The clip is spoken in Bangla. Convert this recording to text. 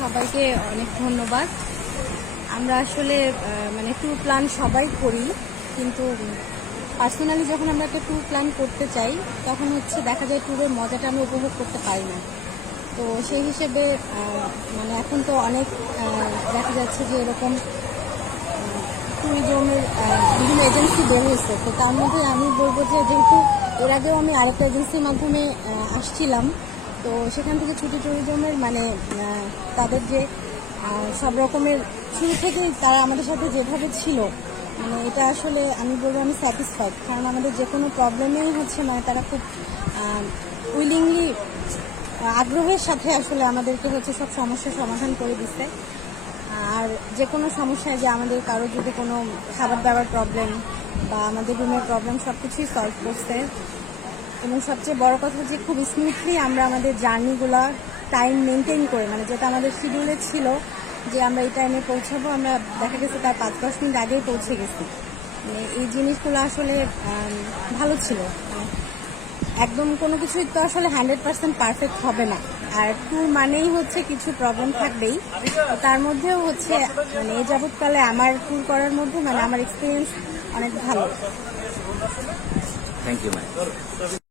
সবাইকে অনেক ধন্যবাদ। আমরা আসলে মানে ট্যুর প্ল্যান সবাই করি, কিন্তু পার্সোনালি যখন আমরা একটা ট্যুর প্ল্যান করতে চাই তখন হচ্ছে দেখা যায় ট্যুরের মজাটা আমরা উপভোগ করতে পারি না। তো সেই হিসেবে মানে এখন তো অনেক দেখা যাচ্ছে যে এরকম ট্যুরিজমের বিভিন্ন এজেন্সি বের হয়েছে। তো তার মধ্যে আমি বলবো যে যেহেতু এর আগেও আমি আরেকটা এজেন্সির মাধ্যমে আসছিলাম, তো সেখান থেকে ছুটি ট্যুরিজমের মানে তাদের যে সব রকমের শুরু থেকেই তারা আমাদের সাথে যেভাবে ছিল, মানে এটা আসলে আমি বলবো আমি স্যাটিসফাইড। কারণ আমাদের যে কোনো প্রবলেমেই হচ্ছে মানে তারা খুব উইলিংলি আগ্রহের সাথে আসলে আমাদেরকে হচ্ছে সব সমস্যার সমাধান করে দিচ্ছে। আর যে কোনো সমস্যায় যে আমাদের কারো যদি কোনো খাবার দাবার প্রবলেম বা আমাদের রুমের প্রবলেম সব কিছুই সলভ করছে। এবং সবচেয়ে বড় কথা যে খুব স্মুথলি আমরা আমাদের জার্নিগুলো টাইম মেনটেন করে, মানে যেটা আমাদের শিডিউলে ছিল যে আমরা এই টাইমে পৌঁছাবো, আমরা দেখা গেছে তার 5-10 মিনিট আগেই পৌঁছে গেছি। মানে এই জিনিসগুলো আসলে ভালো ছিল। একদম কোনো কিছুই তো আসলে 100% পারফেক্ট হবে না, আর ট্যুর মানেই হচ্ছে কিছু প্রবলেম থাকবেই। তার মধ্যেও হচ্ছে মানে এই যাবৎকালে আমার ট্যুর করার মধ্যে মানে আমার এক্সপিরিয়েন্স অনেক ভালো। Thank you ma'am.